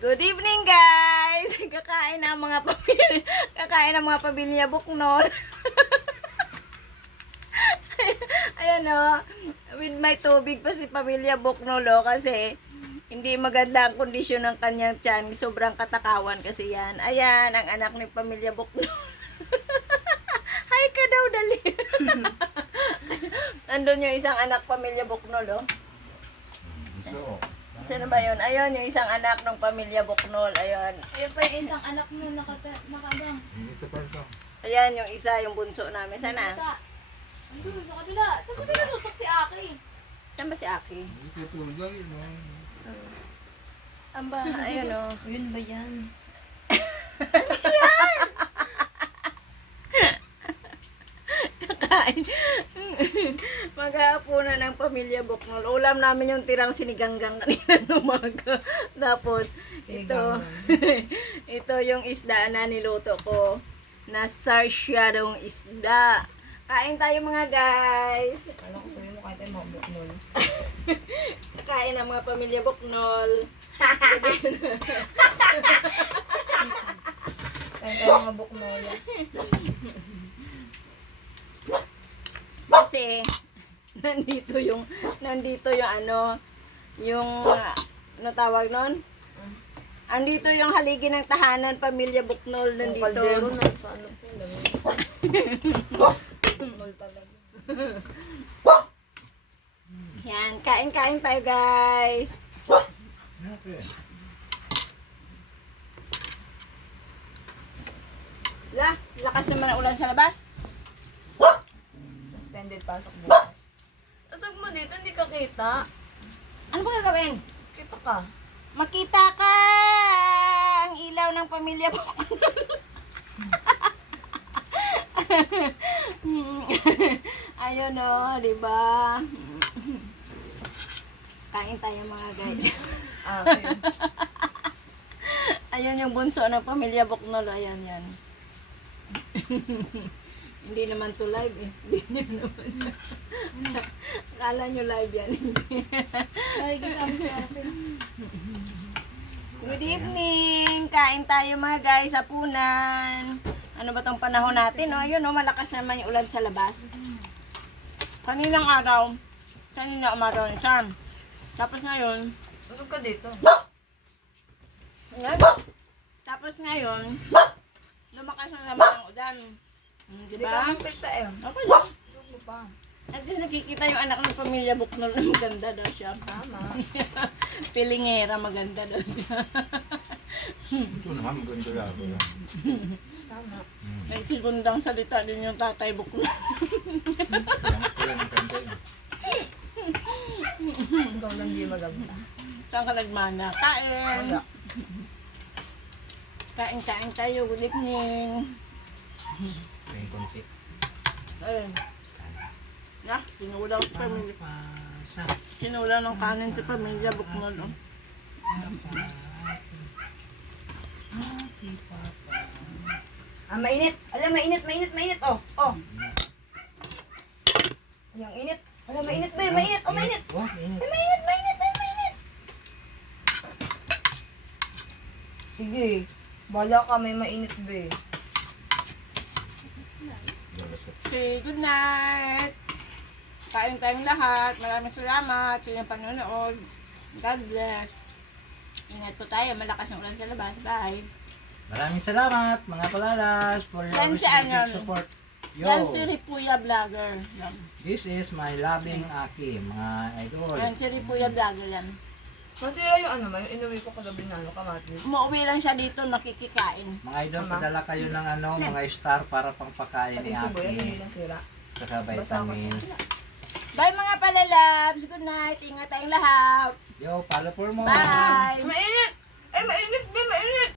Good evening, guys! Kakain ng mga pamilya Buknol. Ayan o, with my tubig pa si pamilya Buknol o, kasi hindi maganda ang kondisyon ng kanyang tiyan. Sobrang katakawan kasi yan. Ayan, ang anak ni pamilya Buknol. Hi ka daw, dali. Andun yung isang anak pamilya Buknol o. Sino ba yun? Ayun, yung isang anak ng pamilya Buknol. Ayun. Ayun pa yung isang anak mo nakabang. Ito pa ito. Ayan, yung isa, yung bunso namin. Sana? Andun, sa kabila. Saan mo tinututok si Aki? Saan ba si Aki? Ito tulog yun. Amba, ayun o. Yun ba yan? Kakain. Maghahapunan ng pamilya Buknol. Ulam namin yung tirang siniganggang kanina ng umaga. Tapos, ito yung isda na niluto ko. Nasarsyadong isda. Kain tayo mga guys. Alam ko sabi mo kahit ay mga buknol. Kakain ng mga pamilya Buknol. Kahit ay mga buknol. Kasi nandito yung ano, yung ano tawag nun? Andito yung haligi ng tahanan pamilya Buknol nandito. Kaldero na sa ano po. Buknol talaga. Yan, kain-kain tayo guys. Okay. Lakas naman ang ulan sa labas. Suspended pasok bukas. Asag mo dito, hindi ka kita. Ano ba gagawin? Kita ka. Makita ka ang ilaw ng pamilya Buknol. Ayun o, di ba? Kain tayo mga guys. Okay. Ayun yung bunso ng pamilya Buknol. Ayan, yan. Hindi naman to live eh. Hindi nyo naman. Akala nyo live yan. Ay, kita mo sa akin. Good evening! Kain tayo mga guys, hapunan. Ano ba tong panahon natin? Oh, ayun, oh, malakas naman yung ulan sa labas. Kaninang araw, kanina umaraw ni Sam. Tapos ngayon, Usog ka dito. ayan. Tapos ngayon, lumakas na naman ang ulan. Hindi Diba? ka mampita eh. Okay lang. Usog mo pa. At least nakikita yung anak ng pamilya Buknol na maganda daw siya. Tama. Pilingera, maganda daw siya. Ito naman maganda lang. Tama. May segundang salita din yung tatay Buknol. Wala ng kanta. Ikaw lang di maganda. Saan ka nagmana? Kain! Wala. Kain tayo. Good evening. May konti. Ayun. Na, tinulaw si pamilya. Tinulaw ng kanin si pamilya Buknol. Oh. Mainit. Alam, mainit. Oh. Yung init. Alam, mainit ba? Mainit. Oh, mainit. Oh, init. Mainit. Sige. Bala ka, may mainit ba? Okay, good night. Kain tayong lahat. Maraming salamat sa inyong panonood. God bless. Ingat po tayo. Malakas ang ulan sa labas. Bye. Maraming salamat mga palalas for your Yan si big Anon. support. Yo, Yan si Ripuya Vlogger. Yan. this is my loving Aki, mga idol. Yan si Ripuya Vlogger yan. Masira yung ano man, yung inuwi ko kagabi na ano, kamatis. Umuwi lang siya dito nakikikain. Mga idol, Tama. padala kayo ng ano, mga star para pangpakain Pati ni subo yan, hindi Aki. nasira. Saka Basta ako vitamins. sa Bye mga palalabs. Good night. Ingat tayong lahat. Yo, follow for more. Bye. Mainit! Ay, mainit